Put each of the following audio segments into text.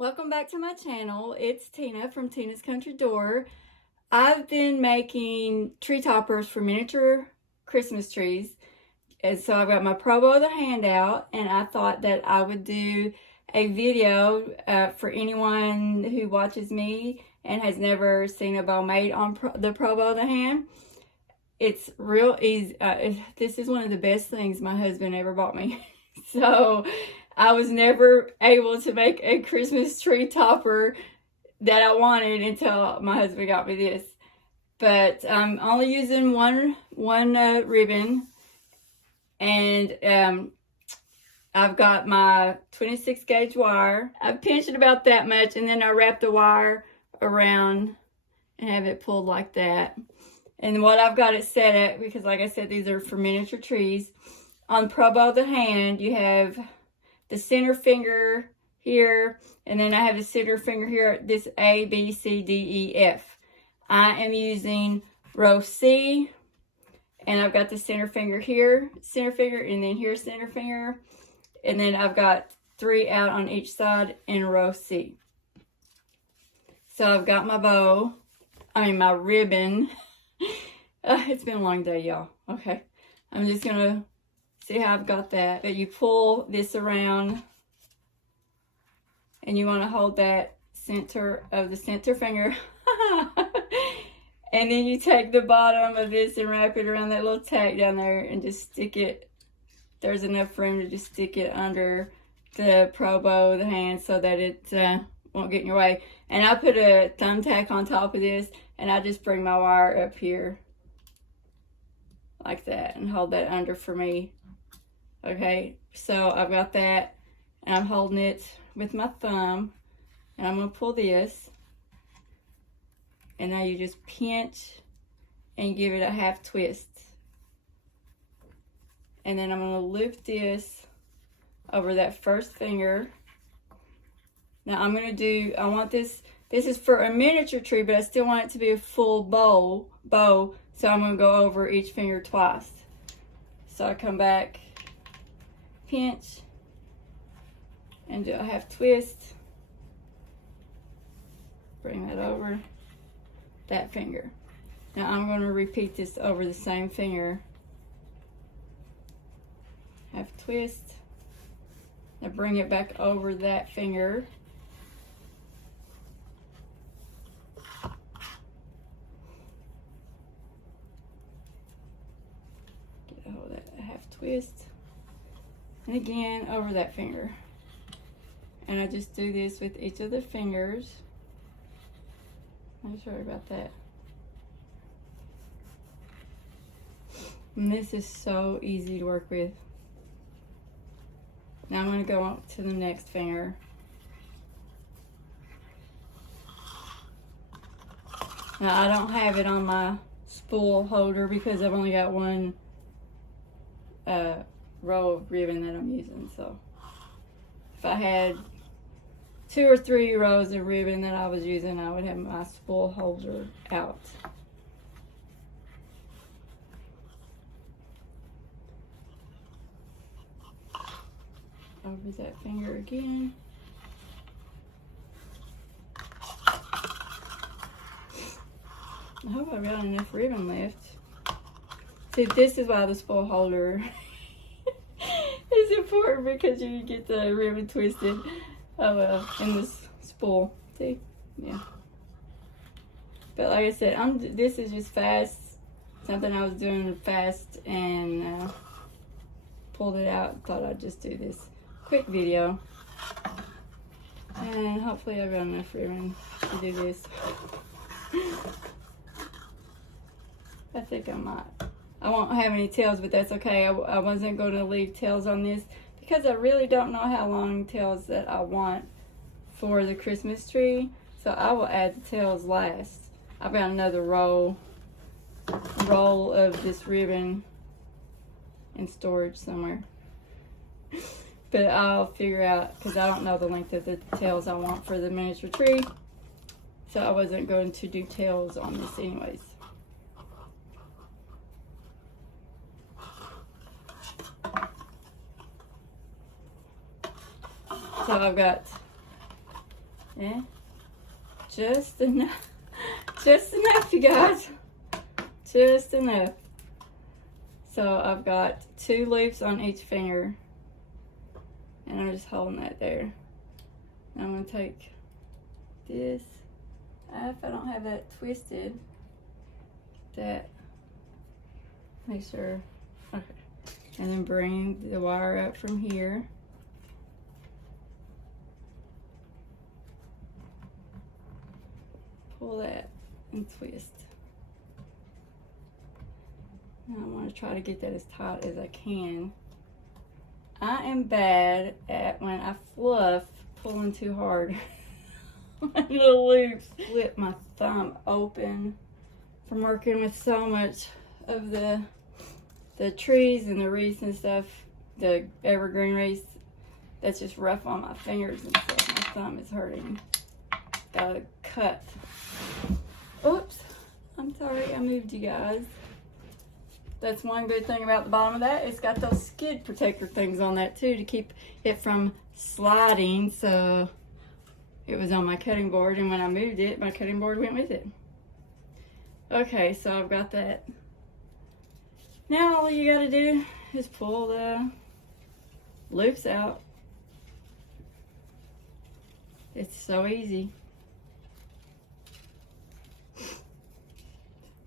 Welcome back to my channel. It's Tina from Tina's Country Door. I've been making tree toppers for miniature Christmas trees. And so I've got my Pro Bow of the hand out, and I thought that I would do a video for anyone who watches me and has never seen a bow made on the Pro Bow of the hand. It's real easy. This is one of the best things my husband ever bought me. So I was never able to make a Christmas tree topper that I wanted until my husband got me this. But I'm only using one ribbon, and I've got my 26 gauge wire. I've pinched it about that much, and then I wrap the wire around and have it pulled like that. And what I've got it set at, because like I said, these are for miniature trees. On Pro Bow of the hand, you have the center finger here, and then I have the center finger here, this A, B, C, D, E, F. I am using row C, and I've got the center finger here, center finger, and then here, center finger. And then I've got 3 out on each side in row C. So I've got my bow, my ribbon. It's been a long day, y'all. Okay, I'm just gonna see how I've got that. But you pull this around, and you want to hold that center of the center finger. And then you take the bottom of this and wrap it around that little tack down there and just stick it. There's enough room to just stick it under the Pro Bow of the hand so that it won't get in your way. And I put a thumbtack on top of this, and I just bring my wire up here like that and hold that under for me. Okay, so I've got that, and I'm holding it with my thumb, and I'm going to pull this, and now you just pinch and give it a half twist. And then I'm going to loop this over that first finger. Now I'm going to do, I want this is for a miniature tree, but I still want it to be a full bow, so I'm going to go over each finger twice. So I come back, pinch, and do a half twist. Bring that over that finger. Now I'm going to repeat this over the same finger. Half twist. Now bring it back over that finger. Get a hold of that half twist. And again over that finger. And I just do this with each of the fingers. I'm sorry about that. And this is so easy to work with. Now I'm going to go on to the next finger. Now I don't have it on my spool holder because I've only got one row of ribbon that I'm using. So if I had 2 or 3 rows of ribbon that I was using, I would have my spool holder out. Over that finger again. I hope I've got enough ribbon left. See, this is why the spool holder is important, because you get the ribbon twisted in this spool. See? Yeah. But like I said, this is just fast. Something I was doing fast and pulled it out. Thought I'd just do this quick video. And hopefully I've got enough ribbon to do this. I think I might. I won't have any tails, but that's okay. I wasn't going to leave tails on this because I really don't know how long tails that I want for the Christmas tree. So I will add the tails last. I've got another roll of this ribbon in storage somewhere. But I'll figure out, because I don't know the length of the tails I want for the miniature tree. So I wasn't going to do tails on this anyways. So I've got Yeah, just enough. Just enough, you guys. Just enough. So I've got 2 loops on each finger. And I'm just holding that there. Now I'm going to take this. If I don't have that twisted, that, make sure. Okay. And then bring the wire up from here. Pull that and twist. Now I want to try to get that as tight as I can. I am bad at, when I fluff, pulling too hard. My little loops. Split my thumb open from working with so much of the trees and the wreaths and stuff, the evergreen wreaths. That's just rough on my fingers and stuff. My thumb is hurting. Got a cut. Oops, I'm sorry I moved you guys. That's one good thing about the bottom of that. It's got those skid protector things on that too to keep it from sliding. So it was on my cutting board, and when I moved it, my cutting board went with it. Okay, so I've got that. Now all you gotta do is pull the loops out. It's so easy.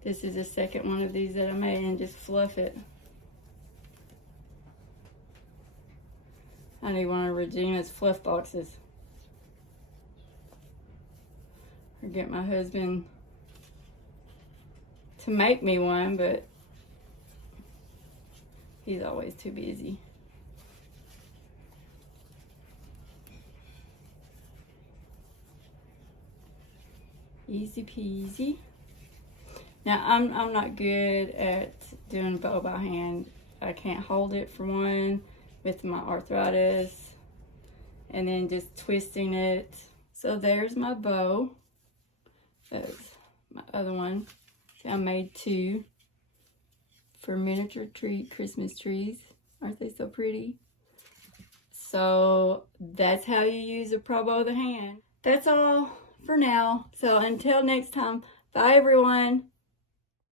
This is the second one of these that I made, and just fluff it. I need one of Regina's fluff boxes. Or get my husband to make me one, but he's always too busy. Easy peasy. Now, I'm not good at doing bow by hand. I can't hold it for one with my arthritis, and then just twisting it. So there's my bow. That's my other one. See, I made 2 for miniature Christmas trees. Aren't they so pretty? So that's how you use a pro bow of the hand. That's all for now. So until next time, bye everyone.